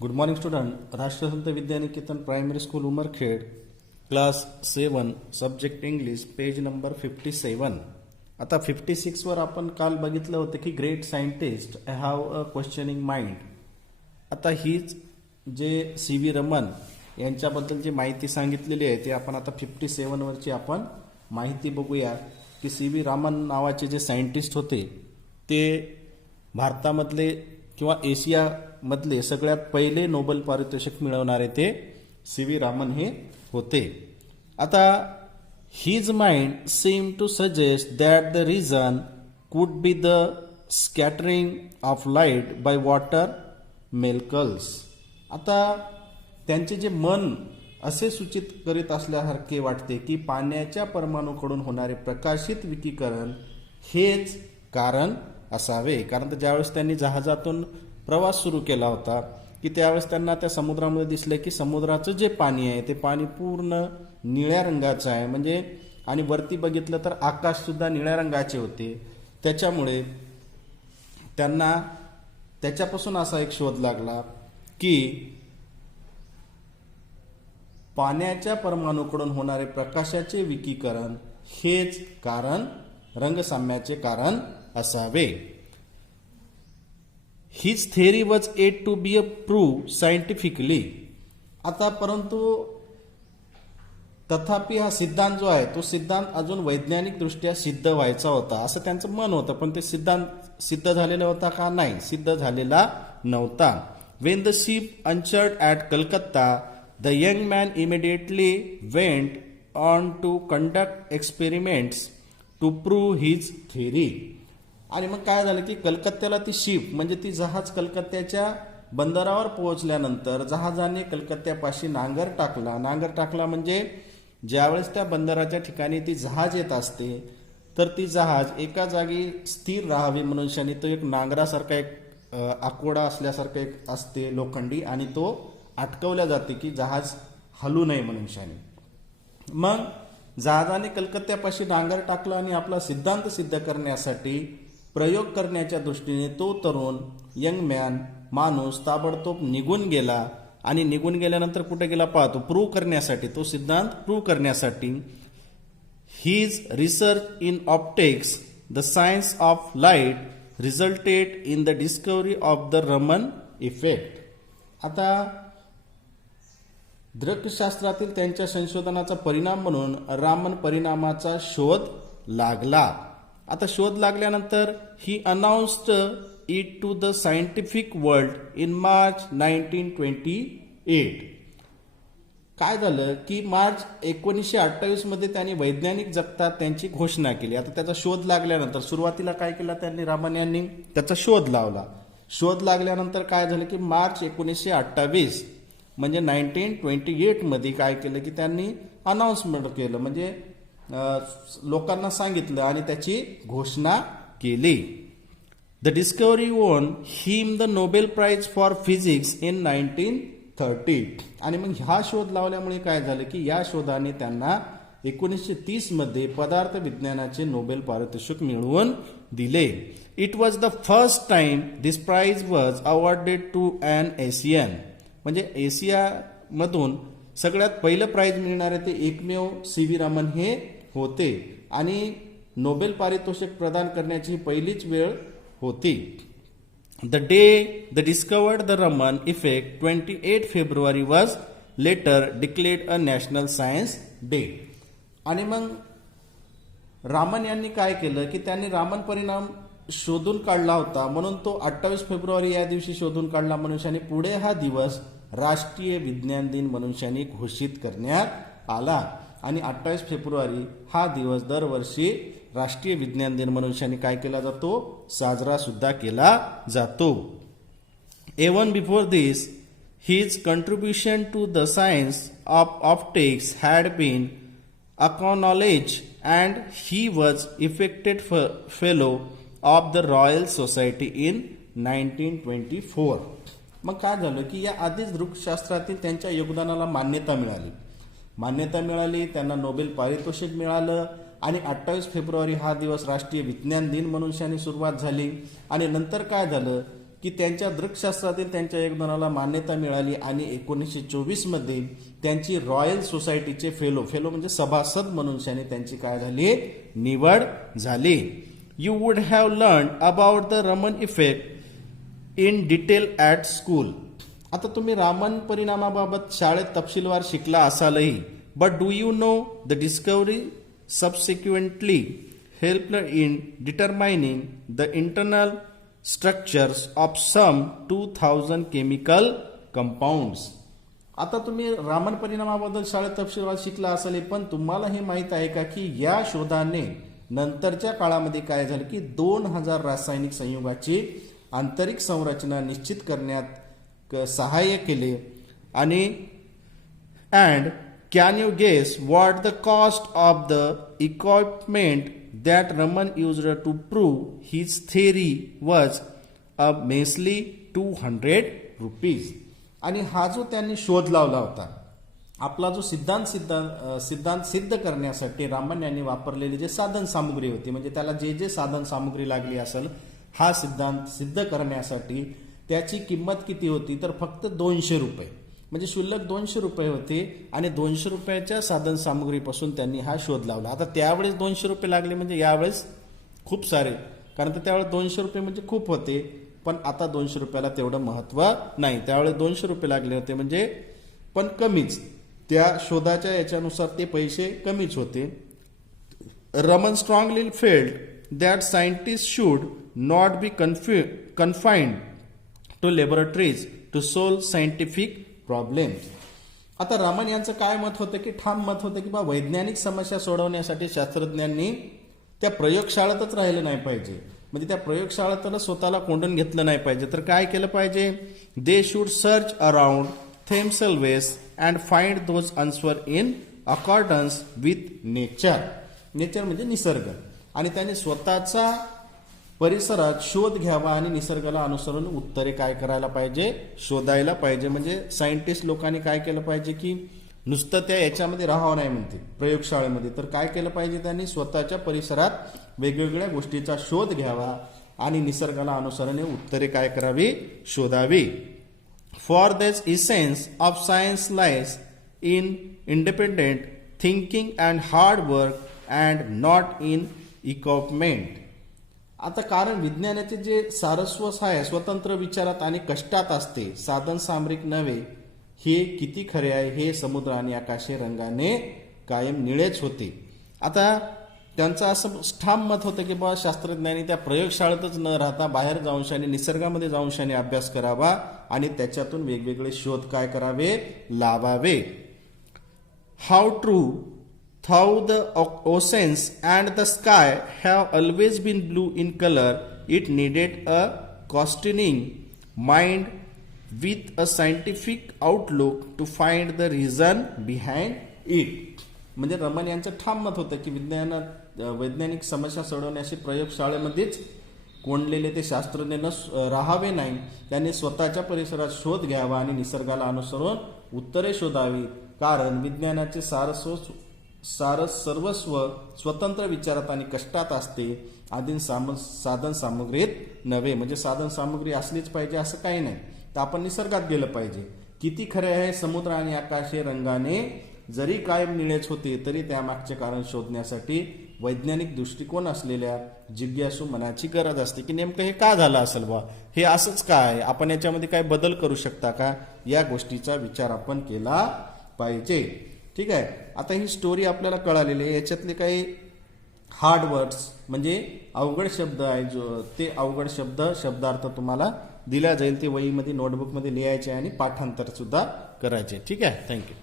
Good morning student. राष्ट्रसंत विद्यानिकेतन primary school Umarkhed, class 7, subject English, page number 57. आता 56 वर आपण काल बघितलं होतं की great scientist have a questioning mind. आता हीच जे CV रमन यांच्याबद्दल जी माहिती सांगितलेली आहे ते आपण आता 57 वरची आपण माहिती बघूया की CV रामन नावाचे जे सायंटिस्ट होते ते भारतामधले किंवा एशियामधले सगळ्यात पहिले नोबेल पारितोषिक मिळवणारे ते CV रामन हे होते. आता his mind seem to suggest that the reason could be the scattering of light by water molecules. आता त्यांचे जे मन असे सूचित करीत असल्यासारखे वाटते की पाण्याच्या परमाणूकडून होणारे प्रकाशित विकिरण हेच कारण असावे. कारण ज्यावेळेस त्यांनी जहाजातून प्रवास सुरू केला होता की त्यावेळेस त्यांना त्या समुद्रामध्ये दिसले की समुद्राचं जे पाणी आहे ते पाणी पूर्ण निळ्या रंगाचं आहे. म्हणजे आणि वरती बघितलं तर आकाश सुद्धा निळ्या रंगाचे होते. त्याच्यामुळे त्यांना त्याच्यापासून असा एक शोध लागला की पाण्याच्या परमाणूकडून होणारे प्रकाशाचे विकिरण हेच कारण रंगसाम्याचे कारण असावे. His theory was at to be a prove scientifically. आता परंतु तथापि हा सिद्धांत जो आहे तो सिद्धांत अजून वैज्ञानिक दृष्ट्या सिद्ध व्हायचा होता असं त्यांचं मन होतं. पण ते सिद्धांत सिद्ध झालेला होता का? नाही, सिद्ध झालेला नव्हता. When the ship anchored at Calcutta the young man immediately went on to conduct experiments to prove his theory. आणि मग काय झालं की कलकत्त्याला ती शिप म्हणजे ती जहाज कलकत्त्याच्या बंदरावर पोहोचल्यानंतर जहाजाने कलकत्त्यापाशी नांगर टाकला म्हणजे ज्यावेळेस त्या बंदराच्या ठिकाणी ती जहाज येत असते तर ती जहाज एका जागी स्थिर राहावी म्हणून तो एक नांगरासारखा एक आकोडा असल्यासारखा एक असते लोखंडी आणि तो अटकवल्या जाते की जहाज हलू नये म्हणून. मग जहाजाने कलकत्त्यापाशी नांगर टाकला आणि आपला सिद्धांत सिद्ध करण्यासाठी प्रयोग करण्याच्या दृष्टीने तो तरुण यंग मॅन माणूस ताबडतोब निघून गेला. आणि निघून गेल्यानंतर कुठे गेला पाहतो? प्रूव्ह करण्यासाठी, तो सिद्धांत प्रूव्ह करण्यासाठी. His research in optics the science of light रिझल्टेड in the discovery of the Raman effect. आता दृकशास्त्रातील त्यांच्या संशोधनाचा परिणाम म्हणून रामन परिणामाचा शोध लागला. आता शोध लागल्यानंतर he announced it to the scientific world in March 1928. काय झालं की मार्च 1928 मध्ये त्यांनी वैज्ञानिक जगतात त्यांची घोषणा केली. आता त्याचा शोध लागल्यानंतर सुरुवातीला काय केलं त्यांनी, रामन यांनी त्याचा शोध लावला. शोध लागल्यानंतर काय झालं की मार्च 1928 म्हणजे 1928 मध्ये काय केलं की त्यांनी अनाउन्समेंट केलं म्हणजे लोकांना सांगितलं आणि त्याची घोषणा केली. The discovery won him the Nobel prize for physics in 1930. आणि मग हा शोध लावल्यामुळे काय झालं की या शोधाने त्यांना 1930 मध्ये पदार्थ विज्ञानाचे नोबेल पारितोषिक मिळवून दिले. It was the first time this prize was awarded to an Asian. म्हणजे एशियामधून सगळ्यात पहिलं प्राइज मिळणारे ते एकमेव CV रामन हे होते आणि नोबेल पारितोषिक प्रदान करण्याची पहिलीच वेळ होती. The day the discovered the Raman effect 28 February was later declared a national science day. आणि मग रामन यांनी काय केलं की त्यांनी रामन परिणाम शोधून काढला होता म्हणून तो 28 फेब्रुवारी या दिवशी शोधून काढला मनुष्याने. पुढे हा दिवस राष्ट्रीय विज्ञान दिन मनुष्याने घोषित करण्यात आला. आणि 28 फेब्रुवारी हा दिवस दरवर्षी राष्ट्रीय विज्ञान दिन मनुष्याने काय केला जातो? साजरा सुद्धा केला जातो. Even before this his contribution to the science of optics had been acknowledge and he was elected fellow of the Royal Society in 1924. मग काय झालं की या आधीच दृकशास्त्रातील त्यांच्या योगदानाला मान्यता मिळाली, त्यांना नोबेल पारितोषिक मिळालं आणि 28 फेब्रुवारी हा दिवस राष्ट्रीय विज्ञान दिन मनुष्याने सुरुवात झाली. आणि नंतर काय झालं की त्यांच्या दृकशास्त्रातील त्यांच्या योगदानाला मान्यता मिळाली आणि 1924 मध्ये त्यांची रॉयल सोसायटीचे फेलो म्हणजे सभासद म्हणून त्यांची काय झाली, निवड झाली. You would have learn about the Raman effect in detail at school. आता तुम्ही रामन परिणामाबाबत शाळेत तपशीलवार शिकला असालही, but do you know the discovery subsequently help in determining the internal structures of some 2000 chemical compounds. आता तुम्ही रामन परिणामाबद्दल शाळेत तपशीलवार शिकला असेल, पण तुम्हाला हे माहित आहे का की या शोधाने नंतरच्या काळामध्ये काय झालं की 2000 रासायनिक संयुगाची आंतरिक संरचना निश्चित करण्यात सहाय्य केले. आणि and can you guess what the cost of the equipment that Raman used to prove his theory was a measly 200 rupees. आणि हा जो त्यांनी शोध लावला होता, आपला जो सिद्धांत सिद्ध करण्यासाठी रामन यांनी वापरलेली जे साधन सामुग्री होती, म्हणजे त्याला जे साधन सामुग्री लागली असेल हा सिद्धांत सिद्ध करण्यासाठी, त्याची किंमत किती होती तर फक्त 200 रुपये, म्हणजे शुल्लक 200 रुपये होते. आणि 200 रुपयाच्या साधन सामुग्रीपासून त्यांनी हा शोध लावला. आता त्यावेळेस 200 रुपये लागले म्हणजे यावेळेस खूप सारे, कारण त्यावेळेस 200 रुपये म्हणजे खूप होते, पण आता 200 रुपयाला तेवढं महत्व नाही. त्यावेळेस 200 रुपये लागले होते म्हणजे पण कमीच, त्या शोधाच्या याच्यानुसार ते पैसे कमीच होते. Raman strongly felt that scientist should not be confined to laboratories to solve scientific problem. आता रामन यांचं काय मत होतं की ठाम मत होतं की बा वैज्ञानिक समस्या सोडवण्यासाठी शास्त्रज्ञांनी त्या प्रयोगशाळेतच राहिलं नाही पाहिजे, म्हणजे त्या प्रयोगशाळेतच स्वतःला कोंडून घेतलं नाही पाहिजे. तर काय केलं पाहिजे, they should search around themselves and find those answer in accordance with nature. Nature म्हणजे निसर्ग. आणि त्याने स्वतःचा परिसरात शोध घ्यावा आणि निसर्गाला अनुसरून उत्तरे काय करायला पाहिजे, शोधायला पाहिजे. म्हणजे सायंटिस्ट लोकांनी काय केलं पाहिजे की नुसतं त्या याच्यामध्ये राहावं नाही म्हणते प्रयोगशाळेमध्ये, तर काय केलं पाहिजे, त्यांनी स्वतःच्या परिसरात वेगवेगळ्या गोष्टीचा शोध घ्यावा आणि निसर्गाला अनुसरणे उत्तरे काय करावी, शोधावी. For this essence of science lies in independent thinking and hard work and not in equipment. आता कारण विज्ञानाचे जे सारस्वत आहे स्वतंत्र विचारात आणि कष्टात असते, साधन सामरिक नव्हे. हे किती खरे आहे, हे समुद्र आणि आकाशे रंगाने कायम निळेच होते. आता त्यांचं असं ठाम मत होतं की बाबा शास्त्रज्ञांनी त्या प्रयोगशाळेतच न राहता बाहेर जाऊन निसर्गामध्ये जाऊन अभ्यास करावा आणि त्याच्यातून वेगवेगळे शोध काय करावे, लावावे. How true though the oceans and the sky have always been blue in color, it needed a questioning mind with a scientific outlook to find the reason behind it. म्हणजे रमन यांचं ठाम मत होतं की वैज्ञानिक समस्या सोडवण्याशी प्रयोगशाळेमध्येच कोंडलेले ते शास्त्रज्ञ राहावे नाही, त्यांनी स्वतःच्या परिसरात शोध घ्यावा आणि निसर्गाला अनुसरून उत्तरे शोधावी. कारण विज्ञानाचे सर्वस्व स्वतंत्र विचारात आणि कष्टात असते, आधी साधन सामुग्रीत नव्हे. म्हणजे साधन सामुग्री असलीच पाहिजे असं काही नाही, तर आपण निसर्गात गेलं पाहिजे. किती खरे आहे, समुद्र आणि आकाश हे रंगाने जरी कायम निळेच होते तरी त्यामागचे कारण शोधण्यासाठी वैज्ञानिक दृष्टिकोन असलेल्या जिज्ञासू मनाची गरज असते की नेमकं हे का झालं असेल बा, हे असंच काय, आपण याच्यामध्ये काय बदल करू शकता का, या गोष्टीचा विचार आपण केला पाहिजे. ठीक आहे. आता ही स्टोरी आपल्याला कळालेली आहे. याच्यातले काही हार्ड वर्ड्स म्हणजे अवघड शब्द आहे, जो ते अवघड शब्दार्थ तुम्हाला दिला जाईल, ते वहीमध्ये नोटबुकमध्ये लिहायचे आणि पाठांतर सुद्धा करायचे. ठीक आहे. थँक्यू.